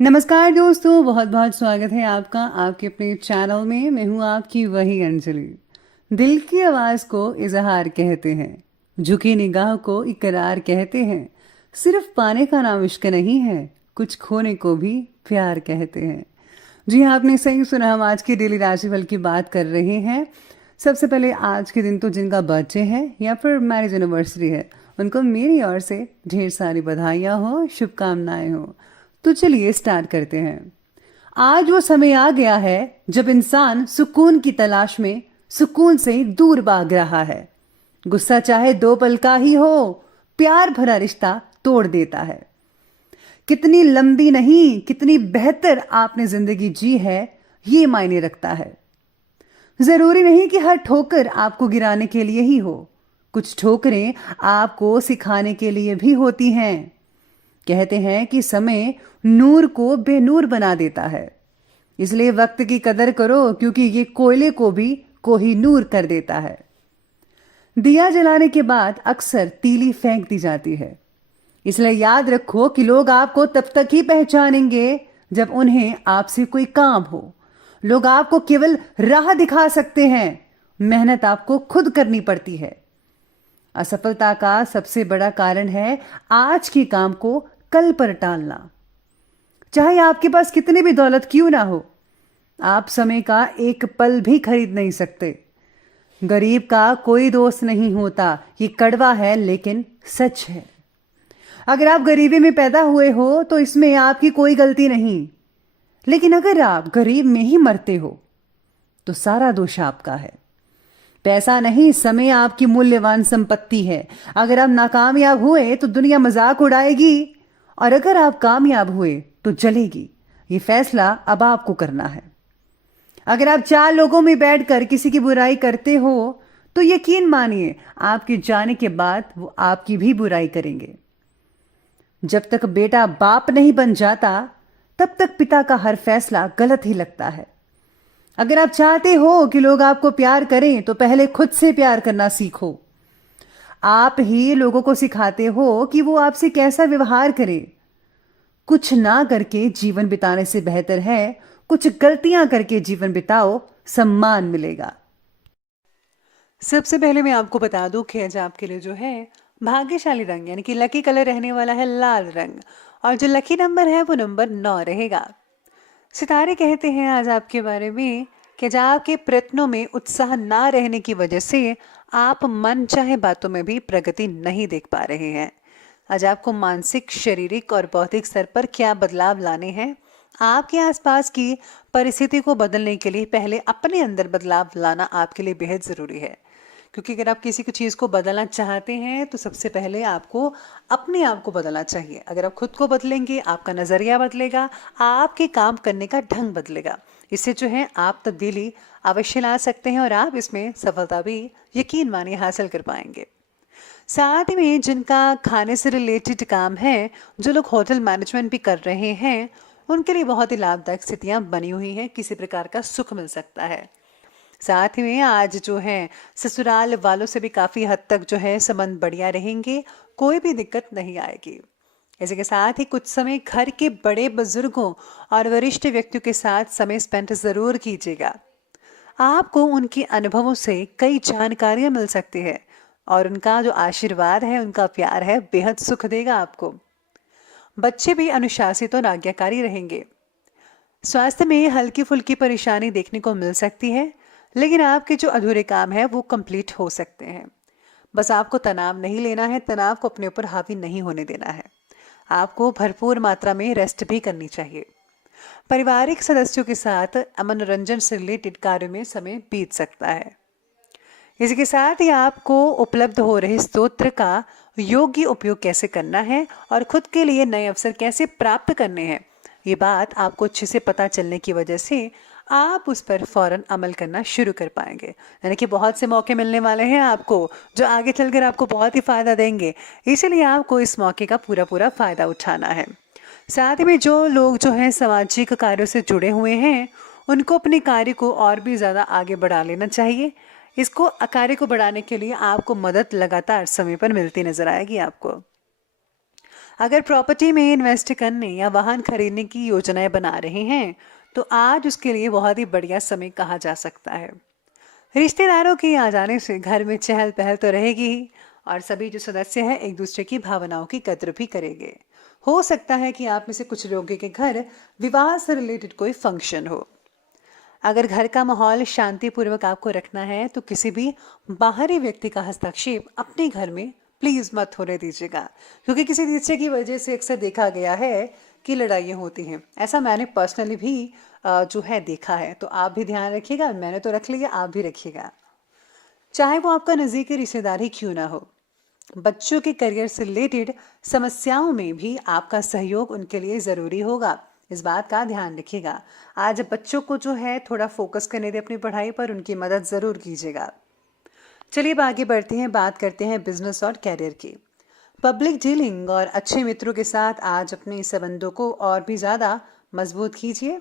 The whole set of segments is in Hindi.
नमस्कार दोस्तों, बहुत बहुत स्वागत है आपका आपके अपने चैनल में। मैं हूं आपकी वही अंजलि। दिल की आवाज़ को इजहार कहते हैं, झुकी निगाह को इकरार कहते हैं। सिर्फ पाने का नाम इश्क नहीं है, कुछ खोने को भी प्यार कहते हैं। जी हाँ, आपने सही सुना। हम आज की डेली राशिफल की बात कर रहे हैं। सबसे पहले आज के दिन तो जिनका बर्थडे है या फिर मैरिज एनिवर्सरी है, उनको मेरी ओर से ढेर सारी बधाइयाँ हो, शुभकामनाएं हो। तो चलिए स्टार्ट करते हैं। आज वो समय आ गया है जब इंसान सुकून की तलाश में सुकून से दूर भाग रहा है। गुस्सा चाहे 2 पल का ही हो, प्यार भरा रिश्ता तोड़ देता है। कितनी लंबी नहीं, कितनी बेहतर आपने जिंदगी जी है, ये मायने रखता है। जरूरी नहीं कि हर ठोकर आपको गिराने के लिए ही हो। कुछ ठोकरें आपको सिखाने के लिए भी होती हैं। कहते हैं कि समय नूर को बेनूर बना देता है। इसलिए वक्त की कदर करो, क्योंकि ये कोयले को भी कोहिनूर कर देता है। दिया जलाने के बाद अक्सर तीली फेंक दी जाती है। इसलिए याद रखो कि लोग आपको तब तक ही पहचानेंगे जब उन्हें आपसे कोई काम हो। लोग आपको केवल राह दिखा सकते हैं, मेहनत आपको खुद करनी पड़ती है। असफलता का सबसे बड़ा कारण है आज के काम को कल पर टालना। चाहे आपके पास कितनी भी दौलत क्यों ना हो, आप समय का एक पल भी खरीद नहीं सकते। गरीब का कोई दोस्त नहीं होता, ये कड़वा है लेकिन सच है। अगर आप गरीबी में पैदा हुए हो तो इसमें आपकी कोई गलती नहीं, लेकिन अगर आप गरीब में ही मरते हो तो सारा दोष आपका है। पैसा नहीं, समय आपकी मूल्यवान संपत्ति है। अगर आप नाकामयाब हुए तो दुनिया मजाक उड़ाएगी, और अगर आप कामयाब हुए तो जलेगी। ये फैसला अब आपको करना है। अगर आप 4 लोगों में बैठकर किसी की बुराई करते हो तो यकीन मानिए आपके जाने के बाद वो आपकी भी बुराई करेंगे। जब तक बेटा बाप नहीं बन जाता तब तक पिता का हर फैसला गलत ही लगता है। अगर आप चाहते हो कि लोग आपको प्यार करें तो पहले खुद से प्यार करना सीखो। आप ही लोगों को सिखाते हो कि वो आपसे कैसा व्यवहार करें। कुछ ना करके जीवन बिताने से बेहतर है कुछ गलतियां करके जीवन बिताओ, सम्मान मिलेगा। सबसे पहले मैं आपको बता दूं कि आज आपके लिए जो है भाग्यशाली रंग यानी कि लकी कलर रहने वाला है लाल रंग, और जो लकी नंबर है वो नंबर 9 रहेगा। सितारे कहते हैं आज आपके बारे में कि जब आपके प्रयत्नों में उत्साह ना रहने की वजह से आप मन चाहे बातों में भी प्रगति नहीं देख पा रहे हैं। आज आपको मानसिक, शारीरिक और बौद्धिक स्तर पर क्या बदलाव लाने हैं। आपके आसपास की परिस्थिति को बदलने के लिए पहले अपने अंदर बदलाव लाना आपके लिए बेहद ज़रूरी है। क्योंकि अगर आप किसी चीज़ को बदलना चाहते हैं तो सबसे पहले आपको अपने आप को बदलना चाहिए। अगर आप खुद को बदलेंगे, आपका नज़रिया बदलेगा, आपके काम करने का ढंग बदलेगा। इससे जो है आप तब्दीली अवश्य ला सकते हैं और आप इसमें सफलता भी यकीन मानिए हासिल कर पाएंगे। साथ ही में जिनका खाने से रिलेटेड काम है, जो लोग होटल मैनेजमेंट भी कर रहे हैं, उनके लिए बहुत ही लाभदायक स्थितियां बनी हुई हैं। किसी प्रकार का सुख मिल सकता है। साथ ही में आज जो है ससुराल वालों से भी काफ़ी हद तक जो है संबंध बढ़िया रहेंगे, कोई भी दिक्कत नहीं आएगी। इसी के साथ ही कुछ समय घर के बड़े बुजुर्गों और वरिष्ठ व्यक्तियों के साथ समय स्पेंड ज़रूर कीजिएगा। आपको उनके अनुभवों से कई जानकारियां मिल सकती है, और उनका जो आशीर्वाद है, उनका प्यार है, बेहद सुख देगा आपको। बच्चे भी अनुशासित और आज्ञाकारी रहेंगे। स्वास्थ्य में हल्की फुल्की परेशानी देखने को मिल सकती है, लेकिन आपके जो अधूरे काम है वो कंप्लीट हो सकते हैं। बस आपको तनाव नहीं लेना है, तनाव को अपने ऊपर हावी नहीं होने देना है। आपको भरपूर मात्रा में रेस्ट भी करनी चाहिए। पारिवारिक सदस्यों के साथ मनोरंजन से रिलेटेड कार्यों में समय बीत सकता है। इसके साथ ही आपको उपलब्ध हो रहे स्तोत्र का योग्य उपयोग कैसे करना है और खुद के लिए नए अवसर कैसे प्राप्त करने हैं, ये बात आपको अच्छे से पता चलने की वजह से आप उस पर फौरन अमल करना शुरू कर पाएंगे। यानी कि बहुत से मौके मिलने वाले हैं आपको, जो आगे चलकर आपको बहुत ही फ़ायदा देंगे। इसीलिए आपको इस मौके का पूरा पूरा फ़ायदा उठाना है। साथ ही में जो लोग जो हैं सामाजिक कार्यों से जुड़े हुए हैं, उनको अपने कार्य को और भी ज़्यादा आगे बढ़ा लेना चाहिए। इसको कार्य को बढ़ाने के लिए आपको मदद लगातार समय पर मिलती नजर आएगी आपको। अगर प्रॉपर्टी में इन्वेस्ट करने या वाहन खरीदने की योजनाएं बना रहे हैं तो आज उसके लिए बहुत ही बढ़िया समय कहा जा सकता है। रिश्तेदारों के आ जाने से घर में चहल पहल तो रहेगी ही और सभी जो सदस्य हैं एक दूसरे की भावनाओं की कद्र भी करेंगे। हो सकता है कि आप में से कुछ लोगों के घर विवाह से रिलेटेड कोई फंक्शन हो। अगर घर का माहौल शांतिपूर्वक आपको रखना है तो किसी भी बाहरी व्यक्ति का हस्तक्षेप अपने घर में प्लीज मत होने दीजिएगा, क्योंकि किसी तीसरे की वजह से अक्सर देखा गया है कि लड़ाइयाँ होती हैं। ऐसा मैंने पर्सनली भी जो है देखा है, तो आप भी ध्यान रखिएगा। मैंने तो रख लिया, आप भी रखिएगा, चाहे वो आपका नज़दीकी रिश्तेदार ही क्यों ना हो। बच्चों के करियर से रिलेटेड समस्याओं में भी आपका सहयोग उनके लिए ज़रूरी होगा, इस बात का ध्यान रखिएगा। आज बच्चों को जो है थोड़ा फोकस करने दे अपनी पढ़ाई पर, उनकी मदद ज़रूर कीजिएगा। चलिए अब आगे बढ़ते हैं, बात करते हैं बिजनेस और कैरियर की। पब्लिक डीलिंग और अच्छे मित्रों के साथ आज अपने संबंधों को और भी ज़्यादा मजबूत कीजिए।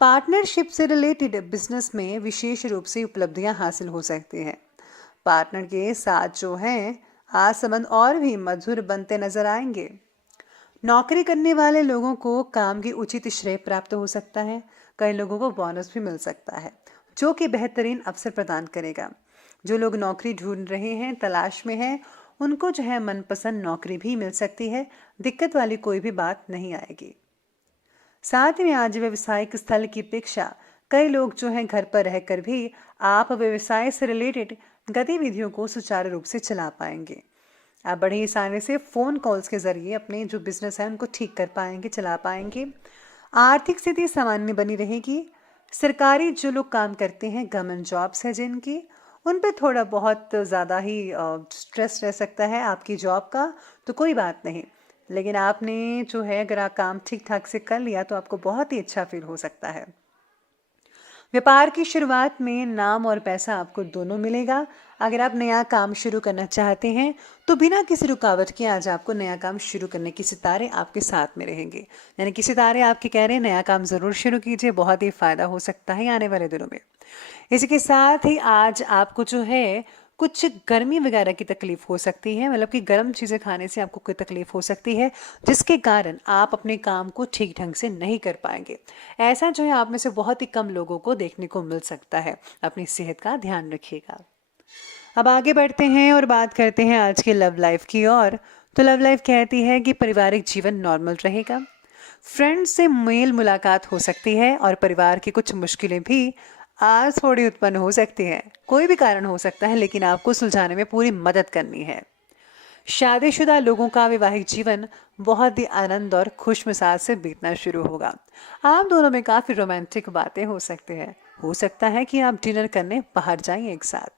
पार्टनरशिप से रिलेटेड बिजनेस में विशेष रूप से उपलब्धियां हासिल हो सकती हैं। पार्टनर के साथ जो हैं आज संबंध और भी मधुर बनते नजर आएंगे। नौकरी करने वाले लोगों को काम की उचित श्रेय प्राप्त हो सकता है। कई लोगों को बोनस भी मिल सकता है जो कि बेहतरीन अवसर प्रदान करेगा। जो लोग नौकरी ढूंढ रहे हैं, तलाश में हैं, उनको जो है मनपसंद नौकरी भी मिल सकती है। दिक्कत वाली कोई भी बात नहीं आएगी। साथ में आज व्यवसायिक स्थल की अपेक्षा कई लोग जो हैं घर पर रहकर भी आप व्यवसाय से रिलेटेड गतिविधियों को सुचारू रूप से चला पाएंगे। आप बड़े आसानी से फ़ोन कॉल्स के ज़रिए अपने जो बिजनेस है उनको ठीक कर पाएंगे, चला पाएंगे। आर्थिक स्थिति सामान्य बनी रहेगी। सरकारी जो लोग काम करते हैं, गवर्नमेंट जॉब्स है जिनकी, उन पे थोड़ा बहुत ज़्यादा ही स्ट्रेस रह सकता है आपकी जॉब का, तो कोई बात नहीं। लेकिन आपने जो है अगर आप काम ठीक ठाक से कर लिया तो आपको बहुत ही अच्छा फील हो सकता है। व्यापार की शुरुआत में नाम और पैसा आपको दोनों मिलेगा। अगर आप नया काम शुरू करना चाहते हैं तो बिना किसी रुकावट के आज आपको नया काम शुरू करने की सितारे आपके साथ में रहेंगे। यानी कि सितारे आपके कह रहे हैं नया काम ज़रूर शुरू कीजिए, बहुत ही फ़ायदा हो सकता है आने वाले दिनों में। इसी के साथ ही आज आपको जो है कुछ गर्मी वगैरह की तकलीफ हो सकती है, मतलब कि गर्म चीज़ें खाने से आपको कोई तकलीफ हो सकती है जिसके कारण आप अपने काम को ठीक ढंग से नहीं कर पाएंगे। ऐसा जो है आप में से बहुत ही कम लोगों को देखने को मिल सकता है। अपनी सेहत का ध्यान रखिएगा। अब आगे बढ़ते हैं और बात करते हैं आज के लव लाइफ की ओर। तो लव लाइफ कहती है कि पारिवारिक जीवन नॉर्मल रहेगा। फ्रेंड्स से मेल मुलाकात हो सकती है और परिवार की कुछ मुश्किलें भी आज थोड़ी उत्पन्न हो सकती हैं। कोई भी कारण हो सकता है, लेकिन आपको सुलझाने में पूरी मदद करनी है। शादीशुदा लोगों का वैवाहिक जीवन बहुत ही आनंद और खुश मिजाज से बीतना शुरू होगा। आप दोनों में काफ़ी रोमांटिक बातें हो सकती हैं। हो सकता है कि आप डिनर करने बाहर जाएं एक साथ।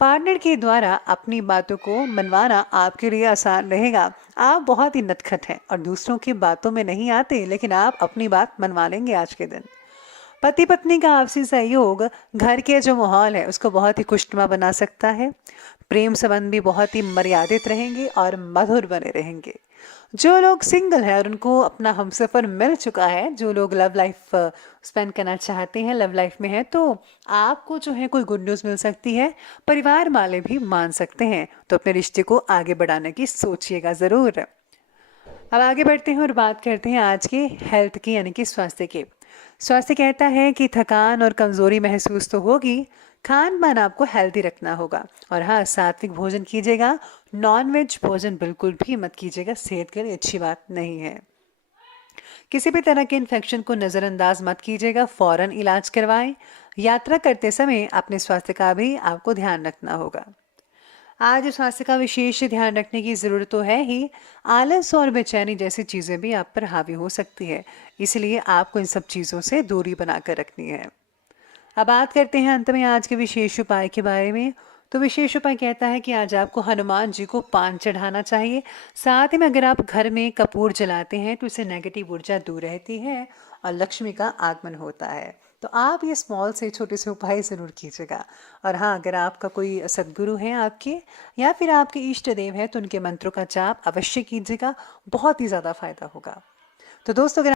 पार्टनर के द्वारा अपनी बातों को मनवाना आपके लिए आसान रहेगा। आप बहुत ही नटखट हैं और दूसरों की बातों में नहीं आते, लेकिन आप अपनी बात मनवा लेंगे आज के दिन। पति पत्नी का आपसी सहयोग घर के जो माहौल है उसको बहुत ही खुशनुमा बना सकता है। प्रेम संबंध भी बहुत ही मर्यादित रहेंगे और मधुर बने रहेंगे। जो लोग सिंगल हैं और उनको अपना हमसफर मिल चुका है, जो लोग लव लाइफ स्पेंड करना चाहते हैं, लव लाइफ में है, तो आपको जो है कोई गुड न्यूज़ मिल सकती है। परिवार वाले भी मान सकते हैं, तो अपने रिश्ते को आगे बढ़ाने की सोचिएगा ज़रूर। अब आगे बढ़ते हैं और बात करते हैं आज के हेल्थ की, यानी कि स्वास्थ्य के। स्वास्थ्य कहता है कि थकान और कमज़ोरी महसूस तो होगी, खान पान आपको हेल्दी रखना होगा। और हाँ, सात्विक भोजन कीजिएगा। नॉनवेज भोजन बिल्कुल भी मत कीजिएगा, सेहत के लिए अच्छी बात नहीं है। किसी भी तरह के इन्फेक्शन को नज़रअंदाज मत कीजिएगा, फ़ौरन इलाज करवाएं। यात्रा करते समय अपने स्वास्थ्य का भी आपको ध्यान रखना होगा। आज स्वास्थ्य का विशेष ध्यान रखने की ज़रूरत तो है ही। आलस और बेचैनी जैसी चीज़ें भी आप पर हावी हो सकती है, इसलिए आपको इन सब चीज़ों से दूरी बनाकर रखनी है। अब बात करते हैं अंत में आज के विशेष उपाय के बारे में। तो विशेष उपाय कहता है कि आज आपको हनुमान जी को पान चढ़ाना चाहिए। साथ ही में अगर आप घर में कपूर जलाते हैं तो इससे नेगेटिव ऊर्जा दूर रहती है और लक्ष्मी का आगमन होता है। तो आप ये स्मॉल से छोटे से उपाय ज़रूर कीजिएगा। और हाँ, अगर आपका कोई सद्गुरु हैं आपके या फिर आपके इष्ट देव हैं तो उनके मंत्रों का जाप अवश्य कीजिएगा, बहुत ही ज़्यादा फायदा होगा। तो दोस्तों, अगर